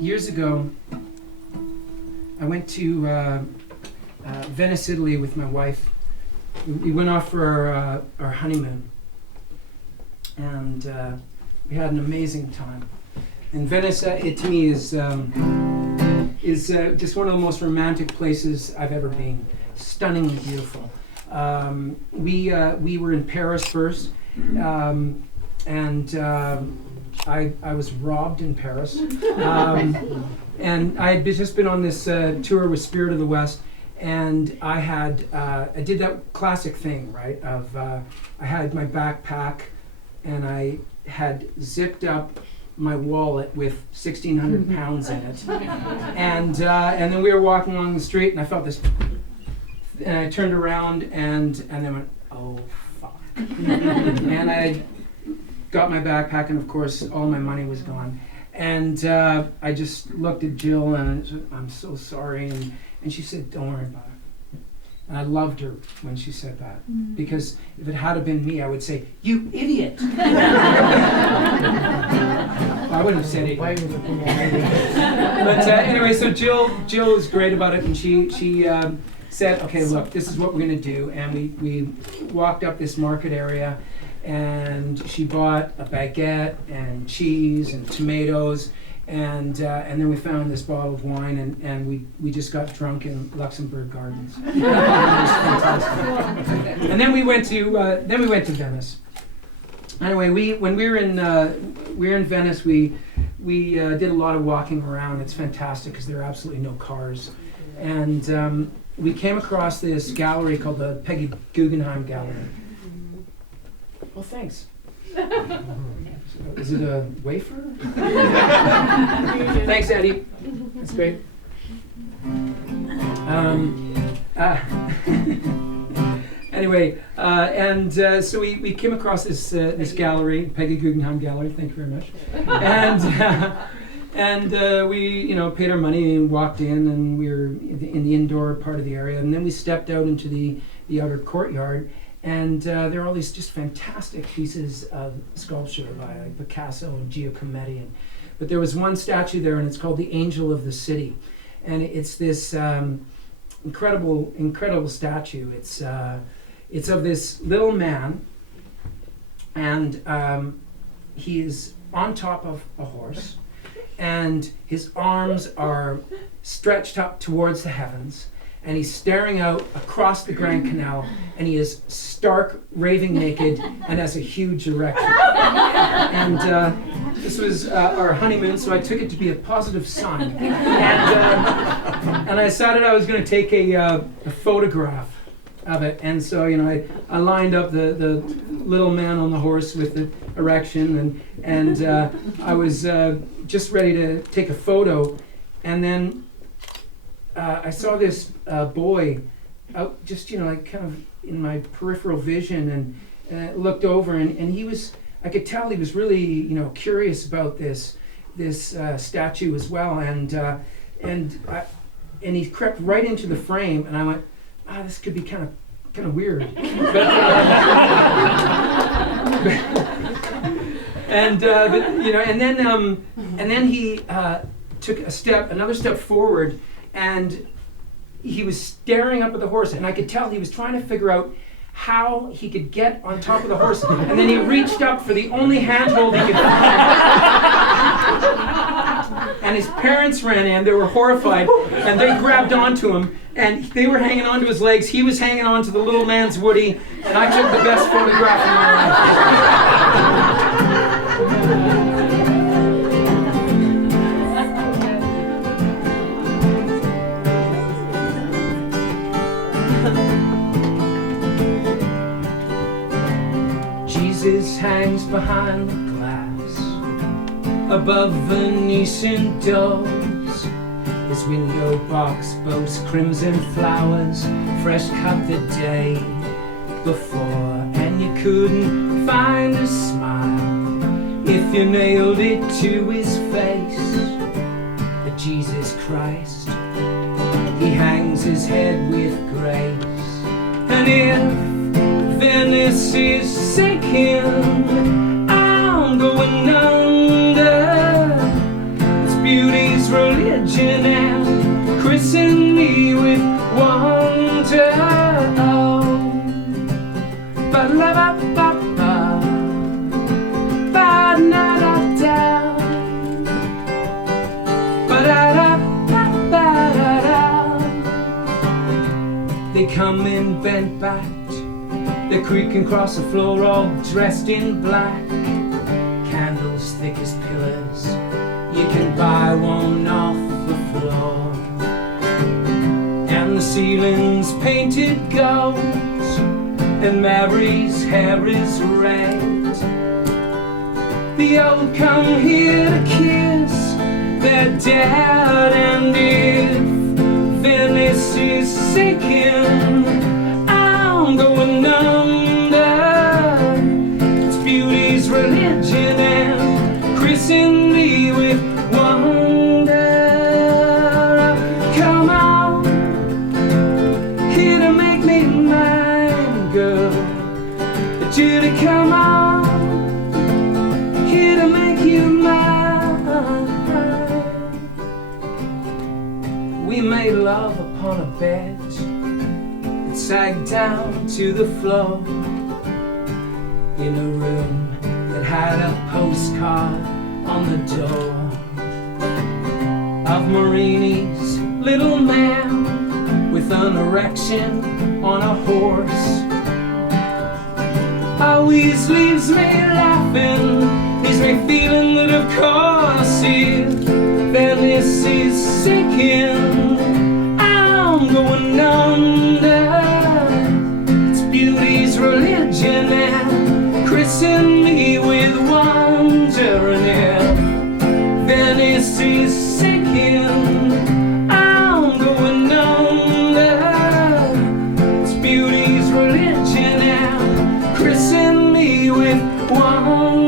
years ago, I went to Venice, Italy with my wife. We went off for our honeymoon, and we had an amazing time. And Venice, it to me is just one of the most romantic places I've ever been. Stunningly beautiful. We were in Paris first, and I was robbed in Paris. And I had just been on this tour with Spirit of the West, and I did that classic thing, right? Of I had my backpack, and I had zipped up my wallet with 1,600 pounds in it, and then we were walking along the street, and I felt this, and I turned around, and then went, oh fuck, and I got my backpack, and of course all my money was gone, and I just looked at Jill, and I said, I'm so sorry, and she said, don't worry about it. And I loved her when she said that, because if it had been me, I would say, you idiot. Well, I wouldn't have said it. But anyway, so Jill was great about it, and she said, okay, look, this is what we're gonna do. And we walked up this market area, and she bought a baguette and cheese and tomatoes, and then we found this bottle of wine, and we just got drunk in Luxembourg Gardens. It was fantastic. And then we went to Venice. Anyway, when we were in Venice, we did a lot of walking around. It's fantastic because there are absolutely no cars, and we came across this gallery called the Peggy Guggenheim Gallery. Well, thanks. Is it a wafer? Thanks, Eddie. That's great. Anyway, so we came across this gallery, Peggy Guggenheim Gallery. Thank you very much. And we paid our money and walked in, and we were in the indoor part of the area, and then we stepped out into the outer courtyard. And there are all these just fantastic pieces of sculpture by Picasso and Giacometti. But there was one statue there, and it's called the Angel of the City. And it's this incredible statue. It's of this little man, and he is on top of a horse, and his arms are stretched up towards the heavens. And he's staring out across the Grand Canal, and he is stark, raving naked, and has a huge erection. And this was our honeymoon, so I took it to be a positive sign. And I decided I was going to take a photograph of it. And so, I lined up the little man on the horse with the erection, and I was just ready to take a photo, and then I saw this boy out, just kind of in my peripheral vision, and looked over, and I could tell he was really curious about this statue as well, and he crept right into the frame, and I went, this could be kind of weird, and then he took another step forward. And he was staring up at the horse, and I could tell he was trying to figure out how he could get on top of the horse. And then he reached up for the only handhold he could find. And his parents ran in, they were horrified, and they grabbed onto him, and they were hanging onto his legs, he was hanging onto the little man's Woody, and I took the best photograph in my life. Jesus hangs behind the glass above Venetian doors. His window box boasts crimson flowers, fresh cut the day before, and you couldn't find a smile if you nailed it to his face. But Jesus Christ, he hangs his head with grace, and if Venice is sinking, I'm going under. It's beauty beauty's religion and christen me with wonder. Ba-la-ba-ba-ba, ba-na-da-da, ba-da-da-ba-ba-da-da. They come in bent back, they're creaking across the floor all dressed in black. Candles thick as pillars, you can buy one off the floor. And the ceiling's painted gold, and Mary's hair is red. The old come here to kiss their dad, and if Venice is sinking, I'm going under. It's beauty's religion and christen me with wonder. Come on, here to make me mine, girl. But you to come on, here to make you mine. We made love upon a bed that sagged down to the floor, in a room that had a postcard on the door of Marini's little man with an erection on a horse. Always leaves me laughing, leaves me feeling that of course if Venice is sinking, I'm going under. It's beauty's religion and christen me with wonder. And if Venice is sinking, I'm going under. It's beauty's religion and christen me with wonder.